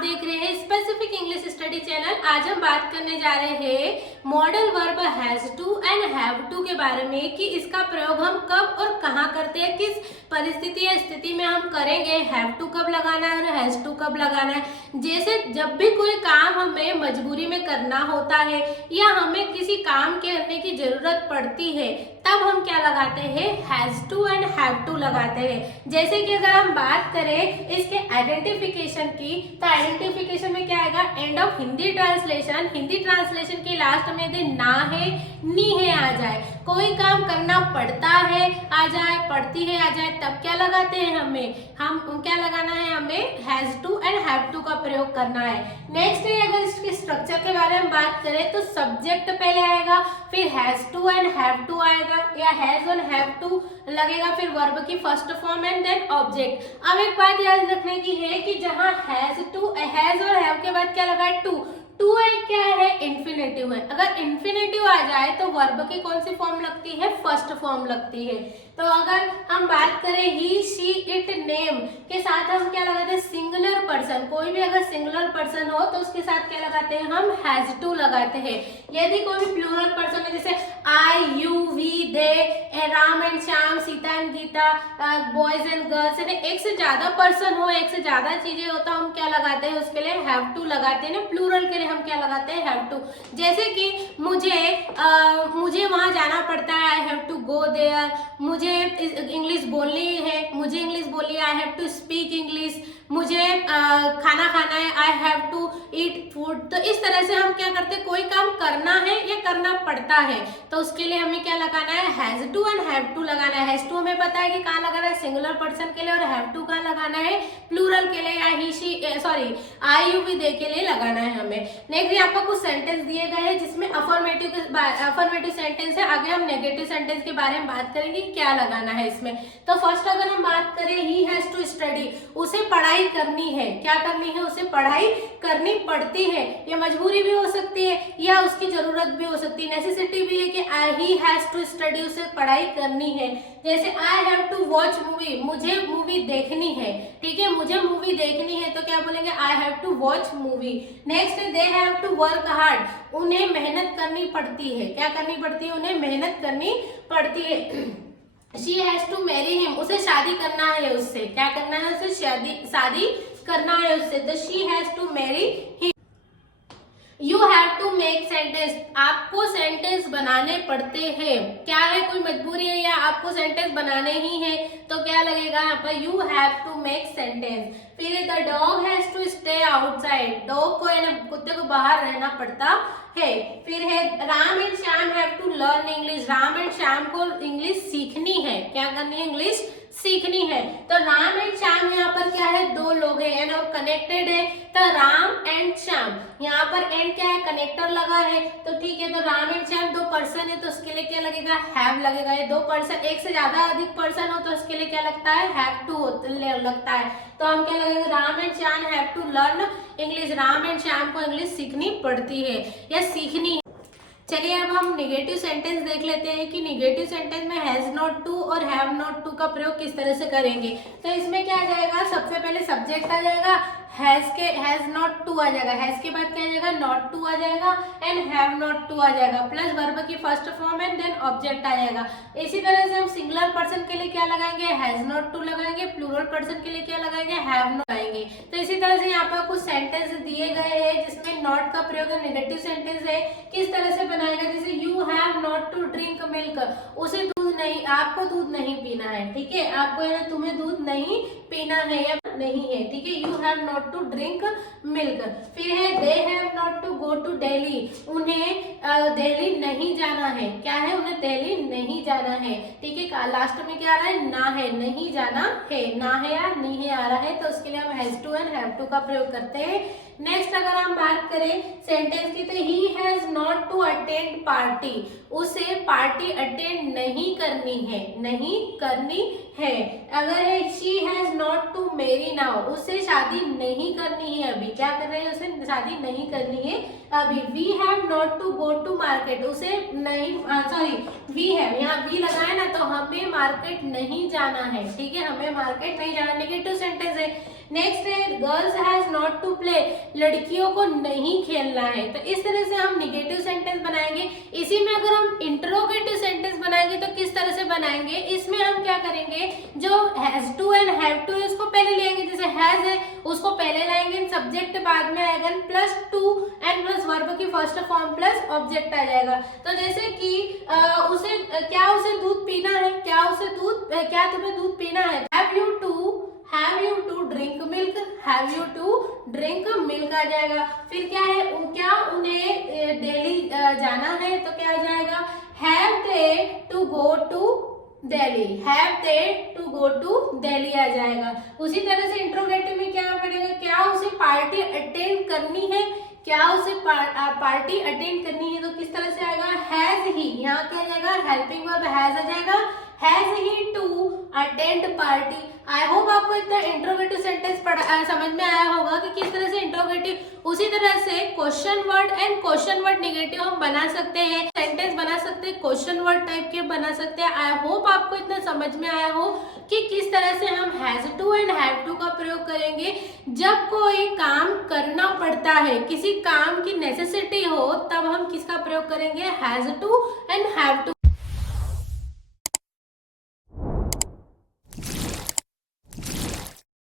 देख रहे हैं स्पेसिफिक इंग्लिश स्टडी चैनल। आज हम बात करने जा रहे हैं modal verb has to and have to के बारे में कि इसका प्रयोग हम कब और कहाँ करते हैं, किस परिस्थिति या स्थिति में हम करेंगे, हैव टू कब लगाना है और हैज टू कब लगाना है। जैसे जब भी कोई काम हमें मजबूरी में करना होता है या हमें किसी काम करने की जरूरत पड़ती है तब हम क्या लगाते हैं, has to and have to लगाते हैं। जैसे कि अगर हम बात करें इसके आइडेंटिफिकेशन की, तो आइडेंटिफिकेशन में क्या आएगा, end of Hindi translation. Hindi translation के लास्ट में यदि ना है नी है आ जाए, कोई काम करना पड़ता है आ जाए, पड़ती है आ जाए, तब क्या लगाते हैं हम क्या लगाना है, हमें has to and have to का प्रयोग करना है। नेक्स्ट है, अगर इसके स्ट्रक्चर के बारे में बात करें तो सब्जेक्ट पहले आएगा, फिर has to and have to आएगा या हैज एंड हैव टू लगेगा, फिर वर्ब की first form and then object. अब एक बात याद रखने की है कि जहां हैज टू, हैज और हैव के बाद क्या लगा है, टू है, क्या है, इन्फिनेटिव है। अगर इन्फिनेटिव आ जाए तो वर्ब की कौन सी फॉर्म लगती है, फर्स्ट फॉर्म लगती है। तो अगर हम बात करें ही शी इट नेम के साथ हम क्या लगाते हैं, सिंगुलर पर्सन। कोई भी अगर सिंगुलर पर्सन हो तो उसके साथ क्या लगाते हैं, हम हैज टू लगाते हैं। यदि कोई भी प्लूरल पर्सन है, जैसे I you we they, Ram and Shyam, Sita and Gita, boys and girls, यानी एक से ज्यादा पर्सन हो, एक से ज्यादा चीजें हो तो हम क्या लगाते हैं, उसके लिए हैव टू लगाते हैं ना। प्लूरल के लिए हम क्या लगाते हैं, हैव टू। जैसे कि मुझे वहां जाना पड़ता है, I have to go there. मुझे इंग्लिश बोलनी है, मुझे इंग्लिश बोलनी है, I have to speak English. मुझे खाना खाना है, I have to eat food. तो इस तरह से हम क्या करते हैं, कोई काम करना है या करना पड़ता है तो उसके लिए हमें क्या लगाना है, has to and have to लगाना है। हैज टू हमें पता है कि कहाँ लगाना है, सिंगुलर पर्सन के लिए, और हैव टू कहाँ लगाना है, प्लूरल के लिए, या he she sorry I you we they के लिए लगाना है हमें। नेक्स्ट आपको कुछ सेंटेंस दिए गए हैं जिसमें अफर्मेटिव सेंटेंस है। आगे हम नेगेटिव सेंटेंस के बारे में बात करेंगे क्या लगाना है इसमें। तो फर्स्ट अगर हम बात करें, ही हैज टू स्टडी, उसे पढ़ाई करनी है। क्या करनी है, उसे पढ़ाई करनी पड़ती है। ये मजबूरी भी हो सकती है या उसकी जरूरत भी हो सकती है, नेसेसिटी भी है कि ही हैज टू स्टडी, उसे पढ़ाई करनी है। जैसे I have to watch movie, मुझे मूवी देखनी है, ठीक है, मुझे मूवी देखनी है तो क्या बोलेंगे, I have to watch movie. Next they have to work hard, उन्हें मेहनत करनी पड़ती है। क्या करनी पड़ती है, उन्हें मेहनत करनी पड़ती है। She has to marry him, उसे शादी करना है उससे। क्या करना है, उसे शादी करना है उससे। तो she has to marry him. You have to make sentence, आपको सेंटेंस बनाने पड़ते हैं। क्या है, कोई मजबूरी है या आपको सेंटेंस बनाने ही है तो क्या लगेगा यहाँ पर, you have to make sentence. फिर the dog has to stay outside, dog को यानी कुत्ते को बाहर रहना पड़ता है। फिर है Ram and Shyam have to learn English, Ram and Shyam को इंग्लिश सीखनी है। क्या करनी है, इंग्लिश सीखनी है। तो राम एंड श्याम यहाँ पर क्या है, दो लोग हैं यानी कनेक्टेड है। तो राम एंड श्याम, यहाँ पर एंड क्या है, कनेक्टर लगा है। तो ठीक है, तो राम एंड श्याम दो पर्सन है तो उसके लिए क्या लगेगा, हैव लगेगा। ये दो पर्सन, एक से ज्यादा अधिक पर्सन हो तो उसके लिए क्या लगता है, हैव टू लगता है। तो हम क्या लगेगा, Ram and Shyam have to learn English, Ram and Shyam को इंग्लिश सीखनी पड़ती है या सीखनी है। चलिए अब हम निगेटिव सेंटेंस देख लेते हैं कि निगेटिव सेंटेंस में हैज नॉट टू और हैव नॉट टू का प्रयोग किस तरह से करेंगे। तो इसमें क्या आ जाएगा, सबसे पहले सब्जेक्ट आ जाएगा, हैज नॉट टू आ जाएगा, हैज के बाद क्या आ जाएगा, नॉट टू आ जाएगा एंड हैव नॉट टू आ जाएगा, प्लस वर्ब की first form and then object आ जाएगा। इसी तरह से हम सिंगुलर पर्सन के लिए क्या लगाएंगे, हैज नॉट टू लगाएंगे, प्लूरल पर्सन के लिए क्या लगाएंगे, हैव नॉट लगाएंगे। तो इसी तरह से यहाँ पर कुछ सेंटेंस दिए गए हैं जिसमें नॉट का प्रयोग है, नेगेटिव सेंटेंस है, किस तरह से बनाएगा। जैसे you have not to drink milk, उसे दूध नहीं, आपको दूध नहीं पीना है, ठीक है, आपको या तुम्हें दूध नहीं पीना है या नहीं है, ठीक है, you have not to drink milk. फिर है they have not to go to Delhi, उन्हें दिल्ली नहीं जाना है। क्या है, उन्हें दिल्ली नहीं जाना है, ठीक है। लास्ट में क्या आ रहा है, ना है, नहीं जाना है, ना है या नहीं है आ रहा है तो उसके लिए हम has to and have to का प्रयोग करते हैं। नेक्स्ट अगर हम बात करें सेंटेंस की, तो he has not to attend party, उसे पार्टी अटेंड नहीं करनी है, नहीं करनी है। अगर है she has not to marry now, उसे शादी नहीं करनी है अभी। क्या कर रहे हैं, उसे शादी नहीं करनी है अभी। We have not to go to market, उसे नहीं, सॉरी वी हैव, यहाँ वी लगाए ना तो हमें मार्केट नहीं जाना है, ठीक है, हमें मार्केट नहीं जाना, नेगेटिव सेंटेंस है। नेक्स्ट है girls has not to play, लड़कियों को नहीं खेलना है। तो इस तरह से हम निगेटिव सेंटेंस बनाएंगे। इसी में अगर हम इंटरोगेटिव सेंटेंस बनाएंगे तो किस तरह से बनाएंगे, इसमें हम क्या करेंगे, जो has to and have to है उसको पहले लेंगे, जैसे हैज है उसको पहले लाएंगे, सब्जेक्ट बाद में आएगा, plus two and plus verb की फर्स्ट फॉर्म प्लस ऑब्जेक्ट आ जाएगा। तो जैसे कि उसे दूध पीना है, क्या तुम्हें दूध पीना है, have you to drink milk, have you to drink milk आ जाएगा। फिर क्या है, क्या उन्हें दिल्ली जाना है, तो क्या आ जाएगा, have they to go to Delhi, have they to go to Delhi आ जाएगा। उसी तरह से इंट्रोगेटिव में क्या पड़ेगा, क्या उसे पार्टी अटेंड करनी है, क्या उसे पार्टी अटेंड करनी है, तो किस तरह से आएगा, हैज ही, यहाँ क्या आ जाएगा, हेल्पिंग वर्ब हैज आ जाएगा, has he to attend party. I hope आपको इतना इंट्रोगेटिव सेंटेंस समझ में आया होगा कि किस तरह से इंट्रोगेटिव, उसी तरह से question word and question word negative हम बना सकते हैं, सेंटेंस बना सकते हैं, क्वेश्चन वर्ड टाइप के बना सकते हैं। आई होप आपको इतना समझ में आया हो कि किस तरह से हम has to and have to का प्रयोग करेंगे जब कोई काम करना पड़ता है, किसी काम की नेसेसिटी हो, तब हम किसका प्रयोग करेंगे, has to and have to.